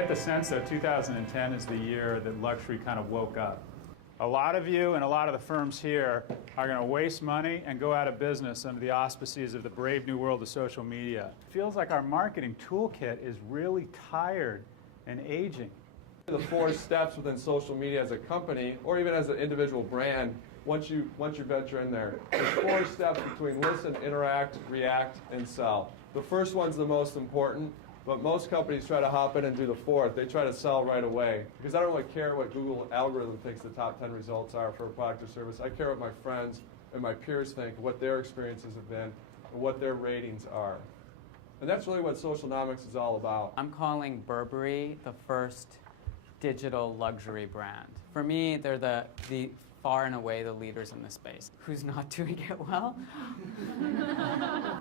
get the sense that 2010 is the year that luxury kind of woke up. A lot of you and a lot of the firms here are going to waste money and go out of business under the auspices of the brave new world of social media. It feels like our marketing toolkit is really tired and aging. The 4 steps within social media as a company, or even as an individual brand, once you venture in there, there's 4 steps between listen, interact, react, and sell. The first one's the most important, but most companies try to hop in and do the 4th. They try to sell right away, because I don't really care what Google algorithm thinks the top 10 results are for a product or service. I care what my friends and my peers think, what their experiences have been, and what their ratings are. And that's really what Socialnomics is all about. I'm calling Burberry the first digital luxury brand. For me, they're the far and away the leaders in the space. Who's not doing it well?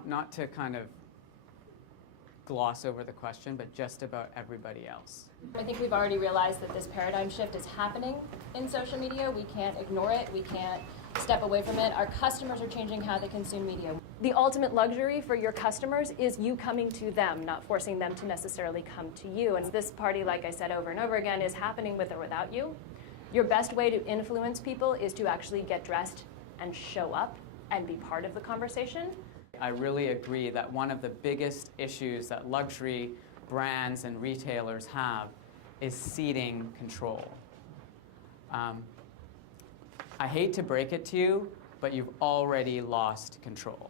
Not to kind of gloss over the question, but just about everybody else. I think we've already realized that this paradigm shift is happening in social media. We can't ignore it. We can't step away from it. Our customers are changing how they consume media. The ultimate luxury for your customers is you coming to them, not forcing them to necessarily come to you. And this party, like I said over and over again, is happening with or without you. Your best way to influence people is to actually get dressed and show up and be part of the conversation. I really agree that one of the biggest issues that luxury brands and retailers have is ceding control. I hate to break it to you, but you've already lost control.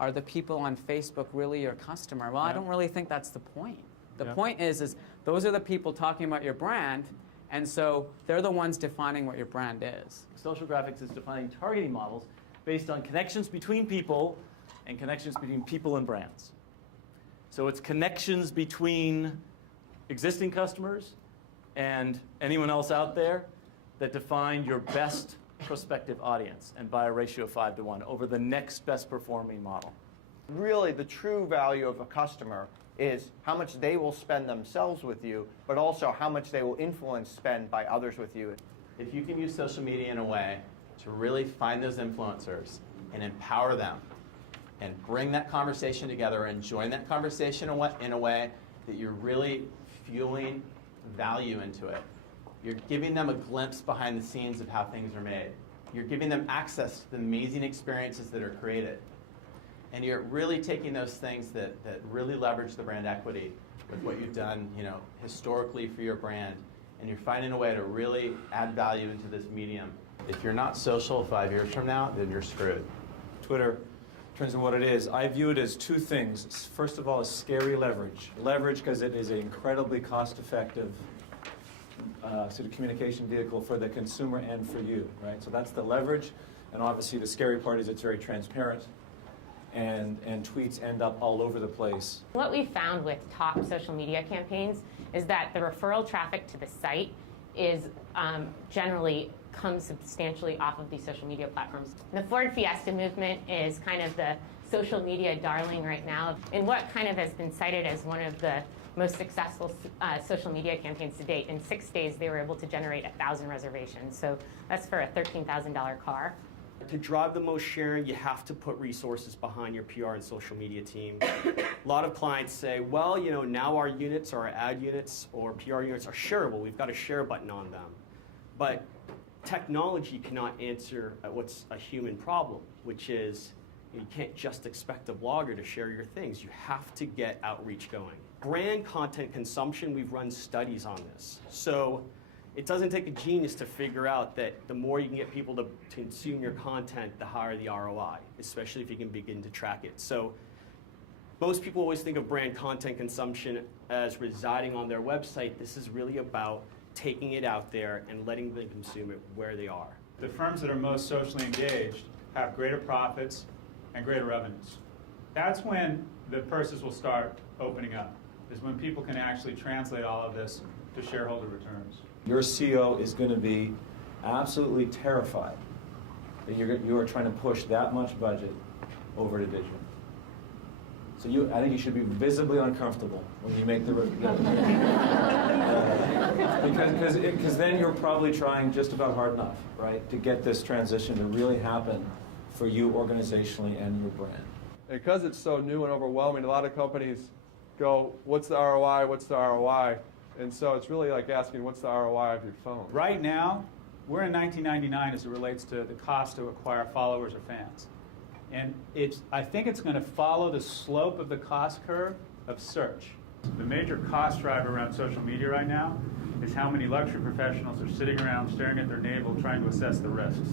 Are the people on Facebook really your customer? Well, I don't really think that's the point. The point is those are the people talking about your brand, and so they're the ones defining what your brand is. Social graphics is defining targeting models based on connections between people and connections between people and brands. So it's connections between existing customers and anyone else out there that define your best prospective audience, and by a ratio of 5 to 1 over the next best performing model. Really, the true value of a customer is how much they will spend themselves with you, but also how much they will influence spend by others with you. If you can use social media in a way to really find those influencers and empower them and bring that conversation together and join that conversation in a way that you're really fueling value into it. You're giving them a glimpse behind the scenes of how things are made. You're giving them access to the amazing experiences that are created. And you're really taking those things that really leverage the brand equity with what you've done, historically for your brand, and you're finding a way to really add value into this medium. If you're not social 5 years from now, then you're screwed. Twitter, in terms of what it is, I view it as 2 things. First of all, is scary leverage. Leverage because it is an incredibly cost-effective sort of communication vehicle for the consumer and for you, right? So that's the leverage, and obviously the scary part is it's very transparent, and tweets end up all over the place. What we found with top social media campaigns is that the referral traffic to the site is generally comes substantially off of these social media platforms. The Ford Fiesta movement is kind of the social media darling right now, and what kind of has been cited as one of the most successful social media campaigns to date. In 6 days, they were able to generate 1,000 reservations. So that's for a $13,000 car. To drive the most sharing, you have to put resources behind your PR and social media team. A lot of clients say, well, now our units, our ad units or PR units are shareable. We've got a share button on them. But technology cannot answer what's a human problem, which is you can't just expect a blogger to share your things. You have to get outreach going. Brand content consumption, we've run studies on this. So it doesn't take a genius to figure out that the more you can get people to consume your content, the higher the ROI, especially if you can begin to track it. So most people always think of brand content consumption as residing on their website. This is really about taking it out there and letting them consume it where they are. The firms that are most socially engaged have greater profits and greater revenues. That's when the purses will start opening up, is when people can actually translate all of this to shareholder returns. Your CEO is going to be absolutely terrified that you are trying to push that much budget over to digital. So I think you should be visibly uncomfortable when you make because then you're probably trying just about hard enough, right, to get this transition to really happen for you organizationally and your brand. And because it's so new and overwhelming, a lot of companies go, what's the ROI, what's the ROI? And so it's really like asking, what's the ROI of your phone? Right now, we're in 1999 as it relates to the cost to acquire followers or fans. And I think it's going to follow the slope of the cost curve of search. The major cost driver around social media right now is how many luxury professionals are sitting around staring at their navel trying to assess the risks.